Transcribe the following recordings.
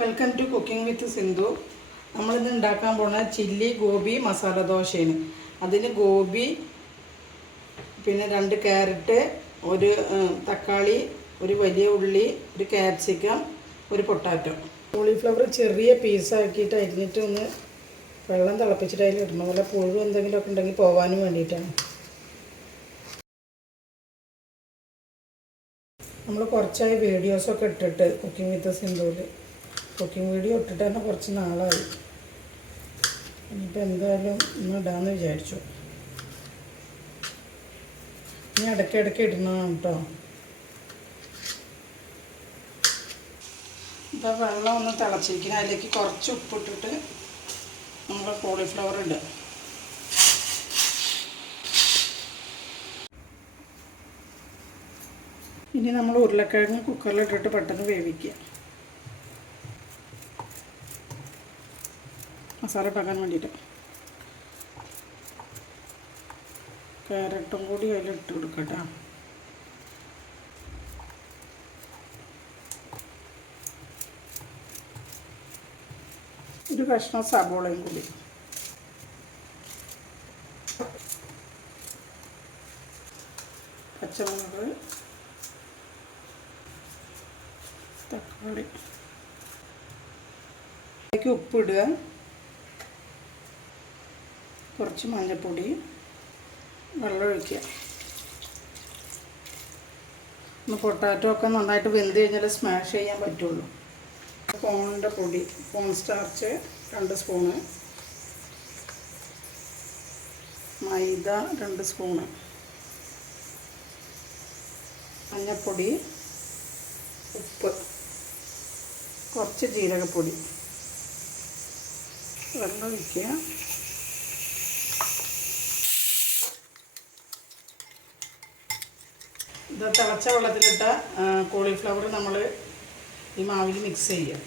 Welcome to cooking with Sindhu. നമ്മളിന്ന് ഉണ്ടാക്കാൻ പോകുന്ന ചില്ലി ഗോബി മസാല ദോശയാണ്. അതിന് ഗോബി, പിന്നെ 2 ക്യാരറ്റ്, ഒരു തക്കാളി, ഒരു വലിയ ഉള്ളി, ഒരു ക്യാപ്സിക്കം, ഒരു പൊട്ടാറ്റോ. കോളിഫ്ലവർ ചെറിയ പീസാക്കിയിട്ട് അരിഞ്ഞിട്ട് ഒന്ന് വെള്ളം തിളപ്പിച്ചിട്ട് അതിൽ ഇടണം. പോലെ പുഴു എന്തെങ്കിലുമൊക്കെ ഉണ്ടെങ്കിൽ പോകാനും വേണ്ടിയിട്ടാണ്. നമ്മൾ കുറച്ചായി വീഡിയോസൊക്കെ ഇട്ടിട്ട് കുക്കിംഗ് വിത്ത് സിന്ധുവിൽ കുക്കിംഗ് വീഡിയോ ഇട്ടിട്ട് തന്നെ കുറച്ച് നാളായി. ഇനിയിപ്പോൾ എന്തായാലും ഇന്ന് ഇടാമെന്ന് വിചാരിച്ചു. ഇനി ഇടയ്ക്കിടയ്ക്ക് ഇടണം കേട്ടോ. ഇതാ വെള്ളം ഒന്ന് തിളച്ചിരിക്കണം. അതിലേക്ക് കുറച്ച് ഉപ്പിട്ടിട്ട് നമ്മൾ കോളിഫ്ലവർ ഇടുക. ഇനി നമ്മൾ ഉരുളക്കിഴങ്ങ് കുക്കറിലിട്ടിട്ട് പെട്ടെന്ന് വേവിക്കുക. മസാല ഉണ്ടാക്കാൻ വേണ്ടിയിട്ട് ക്യാരറ്റും കൂടി അതിലിട്ട് കൊടുക്കട്ടോ. ഒരു കഷ്ണം സബോളയും കൂടി. പച്ചമുളക്, തക്കാളി, അതിലേക്ക് ഉപ്പിടുക, കുറച്ച് മഞ്ഞൾപ്പൊടി, വെള്ളം ഒഴിക്കുക. പൊട്ടാറ്റോ ഒക്കെ നന്നായിട്ട് വെന്ത് കഴിഞ്ഞാൽ സ്മാഷ് ചെയ്യാൻ പറ്റുള്ളൂ. കോണിൻ്റെ പൊടി, കോൺ സ്റ്റാർച്ച് 2 സ്പൂണ്, മൈദ 2 സ്പൂണ്, മഞ്ഞൾപ്പൊടി, ഉപ്പ്, കുറച്ച് ജീരകപ്പൊടി, വെള്ളം ഒഴിക്കുക. ഇത് തിളച്ച വെള്ളത്തിലിട്ട കോളിഫ്ലവർ നമ്മൾ ഈ മാവിൽ മിക്സ് ചെയ്യുക.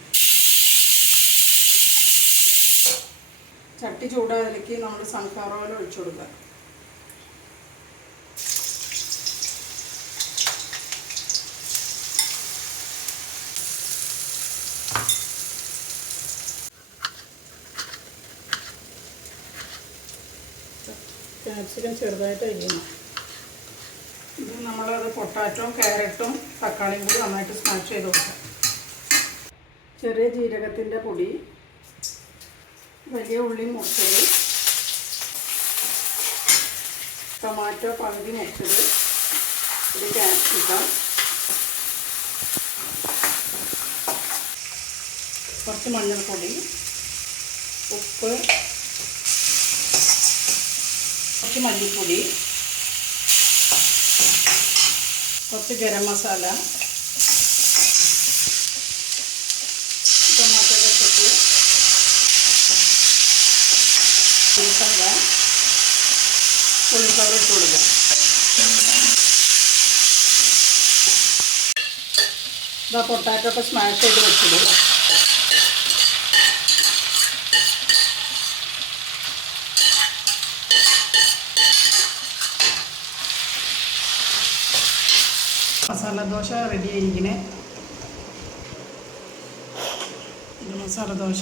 ചട്ടി ചൂടായതിലേക്ക് നമ്മൾ സൺഫ്ലവർ ഓയിൽ ഒഴിച്ചു കൊടുക്കുക. ക്യാപ്സിക്കം ചെറുതായിട്ട് അരിയണം. ഇത് നമ്മളത് പൊട്ടാറ്റോയും ക്യാരറ്റും തക്കാളിയും കൂടി നന്നായിട്ട് സ്മാഷ് ചെയ്ത് കൊടുക്കാം. ചെറിയ ജീരകത്തിൻ്റെ പൊടി, വലിയ ഉള്ളി മുറിച്ചത്, ടൊമാറ്റോ പകുതി മുറിച്ചത്, ഒരു ക്യാപ്സിക്കം, കുറച്ച് മഞ്ഞൾപ്പൊടി, ഉപ്പ്, കുറച്ച് മല്ലിപ്പൊടി, കുറച്ച് garam masala, tomato ketchup, cauliflower ഇട്ട് കൊടുക്കുക. ഇതാ പൊട്ടാറ്റോ ഒക്കെ സ്മാഷ് ചെയ്ത് വെച്ചത്. മസാല ദോശ റെഡി ആയിരിക്കണേ. ഇത് മസാല ദോശ.